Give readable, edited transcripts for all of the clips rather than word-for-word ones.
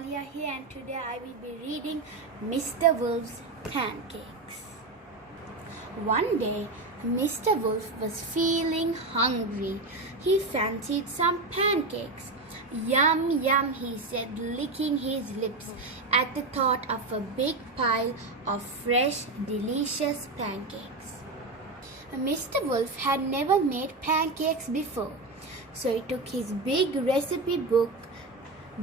AALIYAH here, and today I will be reading Mr. Wolf's Pancakes. One day, Mr. Wolf was feeling hungry. He fancied some pancakes. Yum, yum, he said, licking his lips at the thought of a big pile of fresh, delicious pancakes. Mr. Wolf had never made pancakes before, so he took his big recipe book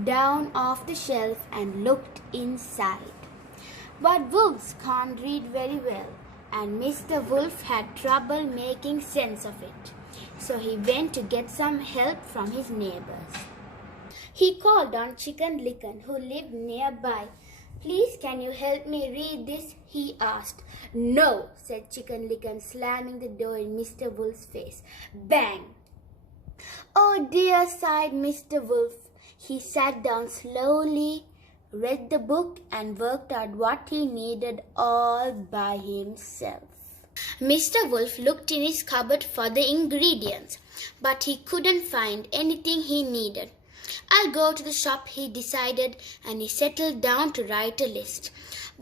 down off the shelf and looked inside. But wolves can't read very well, and Mr. Wolf had trouble making sense of it. So he went to get some help from his neighbors. He called on Chicken Licken, who lived nearby. "Please, can you help me read this?" he asked. "No," said Chicken Licken, slamming the door in Mr. Wolf's face. Bang! "Oh dear," sighed Mr. Wolf. He sat down slowly, read the book, and worked out what he needed all by himself. Mr. Wolf looked in his cupboard for the ingredients, but he couldn't find anything he needed. "I'll go to the shop," he decided, and he settled down to write a list.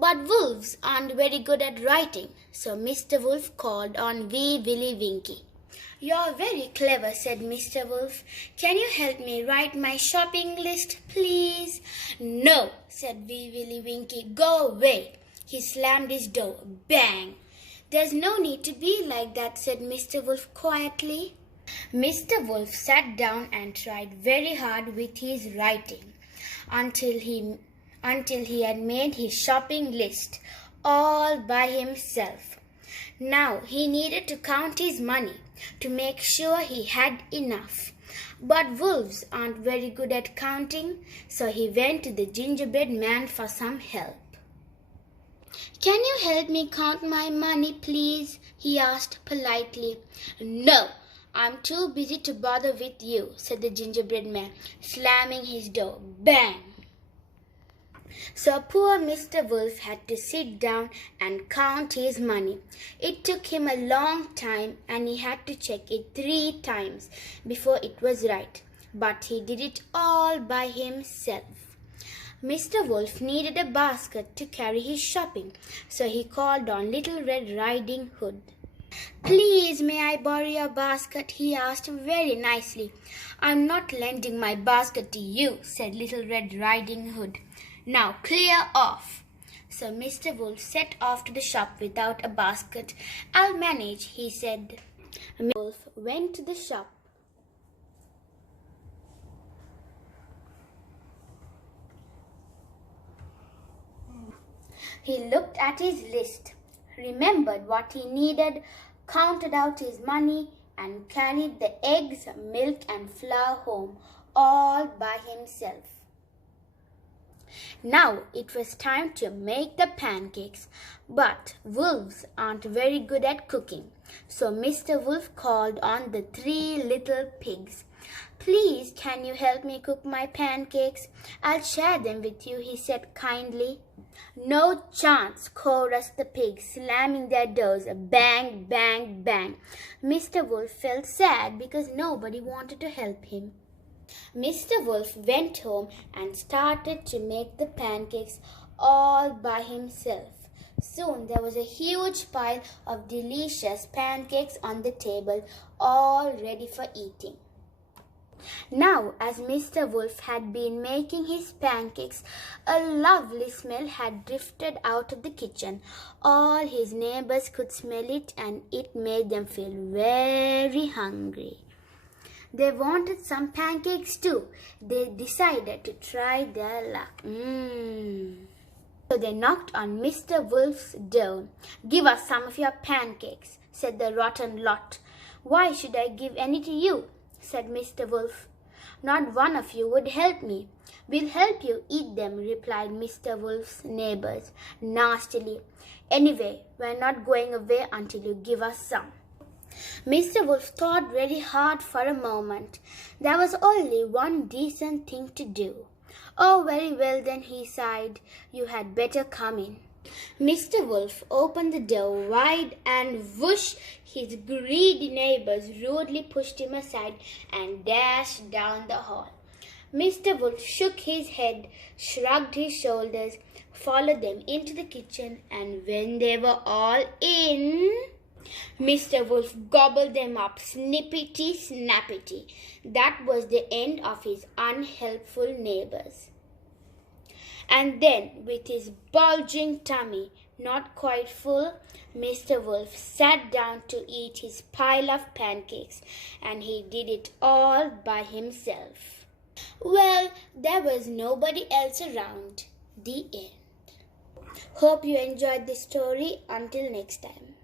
But wolves aren't very good at writing, so Mr. Wolf called on Wee Willie Winkie. "You're very clever," said Mr. Wolf. "Can you help me write my shopping list, please?" "No," said Wee Willie Winkie. "Go away." He slammed his door. Bang! "There's no need to be like that," said Mr. Wolf quietly. Mr. Wolf sat down and tried very hard with his writing until he had made his shopping list all by himself. Now he needed to count his money to make sure he had enough. But wolves aren't very good at counting, so he went to the gingerbread man for some help. "Can you help me count my money, please?" he asked politely. "No, I'm too busy to bother with you," said the gingerbread man, slamming his door. Bang! So poor Mr. Wolf had to sit down and count his money. It took him a long time, and he had to check it 3 times before it was right. But he did it all by himself. Mr. Wolf needed a basket to carry his shopping, so he called on Little Red Riding Hood. "Please, may I borrow your basket?" he asked very nicely. "I'm not lending my basket to you," said Little Red Riding Hood. "Now clear off." So Mr. Wolf set off to the shop without a basket. "I'll manage," he said. Mr. Wolf went to the shop. He looked at his list, remembered what he needed, counted out his money, and carried the eggs, milk, and flour home, all by himself. Now it was time to make the pancakes, but wolves aren't very good at cooking, so Mr. Wolf called on the 3 little pigs. "Please, can you help me cook my pancakes? I'll share them with you," he said kindly. "No chance," chorused the pigs, slamming their doors. Bang, bang, bang. Mr. Wolf felt sad because nobody wanted to help him. Mr. Wolf went home and started to make the pancakes all by himself. Soon there was a huge pile of delicious pancakes on the table, all ready for eating. Now, as Mr. Wolf had been making his pancakes, a lovely smell had drifted out of the kitchen. All his neighbors could smell it, and it made them feel very hungry. They wanted some pancakes too. They decided to try their luck. So they knocked on Mr. Wolf's door. "Give us some of your pancakes," said the rotten lot. "Why should I give any to you?" said Mr. Wolf. "Not one of you would help me." "We'll help you eat them," replied Mr. Wolf's neighbors nastily. "Anyway, we're not going away until you give us some." Mr. Wolf thought very hard for a moment. There was only one decent thing to do. "Oh, very well then," he sighed. "You had better come in." Mr. Wolf opened the door wide, and whoosh, his greedy neighbors rudely pushed him aside and dashed down the hall. Mr. Wolf shook his head, shrugged his shoulders, followed them into the kitchen, and when they were all in, Mr. Wolf gobbled them up, snippety-snappety. That was the end of his unhelpful neighbors. And then, with his bulging tummy not quite full, Mr. Wolf sat down to eat his pile of pancakes, and he did it all by himself. Well, there was nobody else around. The end. Hope you enjoyed this story. Until next time.